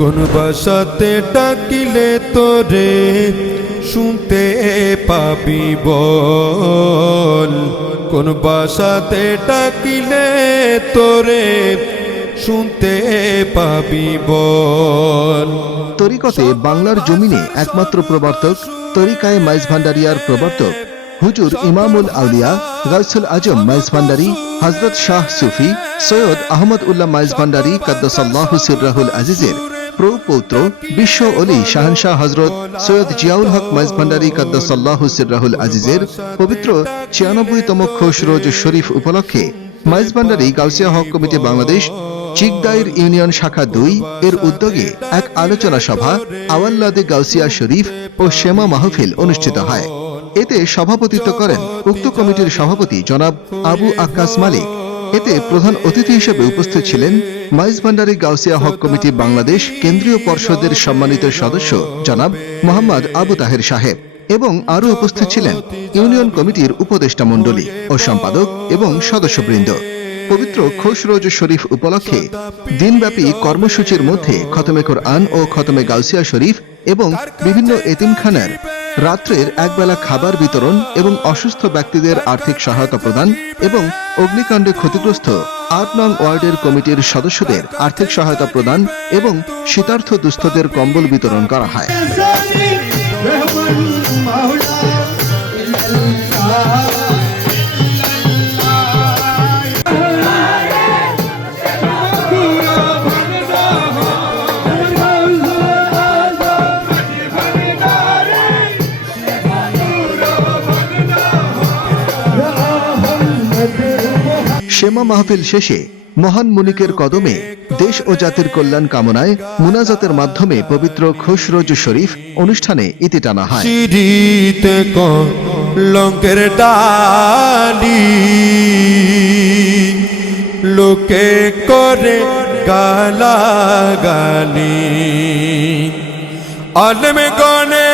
কোন বাসাতে ডাকিলে তোরে শুনতে পাবি বল, কোন বাসাতে ডাকিলে তোরে শুনতে পাবি বল। তরিকতে বাংলার জমিনে একমাত্র প্রবর্তক তরিকায়ে মাইজ ভান্ডারিয়ার প্রবর্তক হুজুর ইমামুল আউলিয়া গাউসুল আজম মাইজ ভান্ডারী হযরত শাহ সুফি সৈয়দ আহমদ উল্লাহ মাইজ ভান্ডারী কাদ্দাসাল্লাহু সিররাহুল আজিজের প্রপৌত্র বিশ্ব ওলি শাহনশাহ হযরত সৈয়দ জিয়াউল হক মাইজ ভান্ডারী কাদ্দাসাল্লাহু সিররাহুল আজিজের পবিত্র ৯৬তম খোশ রোজ শরীফ উপলক্ষে মাইজ Bhandari Gausia hoc committee Bangladesh Chikdair union শাখা ২ এর উদ্যোগে এক আলোচনা সভা আওয়াল্লাদে গাউসিয়া শরীফ ও শেমা মাহফিল অনুষ্ঠিত হয়। এতে সভাপতিত্ব করেন উক্ত কমিটির সভাপতি জনাব আবু আক্কাস মালিক। এতে প্রধান অতিথি হিসেবে উপস্থিত ছিলেন মাইজ ভান্ডারী গাউসিয়া হক কমিটি বাংলাদেশ কেন্দ্রীয় পর্ষদের সম্মানিত সদস্য জনাব মোহাম্মদ আবু তাহের সাহেব এবং আরও উপস্থিত ছিলেন ইউনিয়ন কমিটির উপদেষ্টা মণ্ডলী ও সম্পাদক এবং সদস্যবৃন্দ। পবিত্র খোশ রোজ শরীফ উপলক্ষে দিনব্যাপী কর্মসূচির মধ্যে খতমে কোরআন ও খতমে গাউসিয়া শরীফ এবং বিভিন্ন এতিমখানার রাত্রের একবেলা খাবার বিতরণ এবং অসুস্থ ব্যক্তিদের আর্থিক সহায়তা প্রদান এবং অগ্নিকাণ্ডে ক্ষতিগ্রস্ত ৮ নং ওয়ার্ডের কমিটির সদস্যদের আর্থিক সহায়তা প্রদান এবং শীতার্থ দুস্থদের কম্বল বিতরণ করা হয়। শেমা মাহফিল শেষে মহান মুনিকের কদমে দেশ ও জাতির কল্যাণ কামনায় মুনাজাতের মাধ্যমে পবিত্র খোশ রোজ শরীফ অনুষ্ঠানে ইতি টানা হয়। সিঁড়িতে কলঙ্কের ডালি লোকে করে গালাগালি, আলেম গনে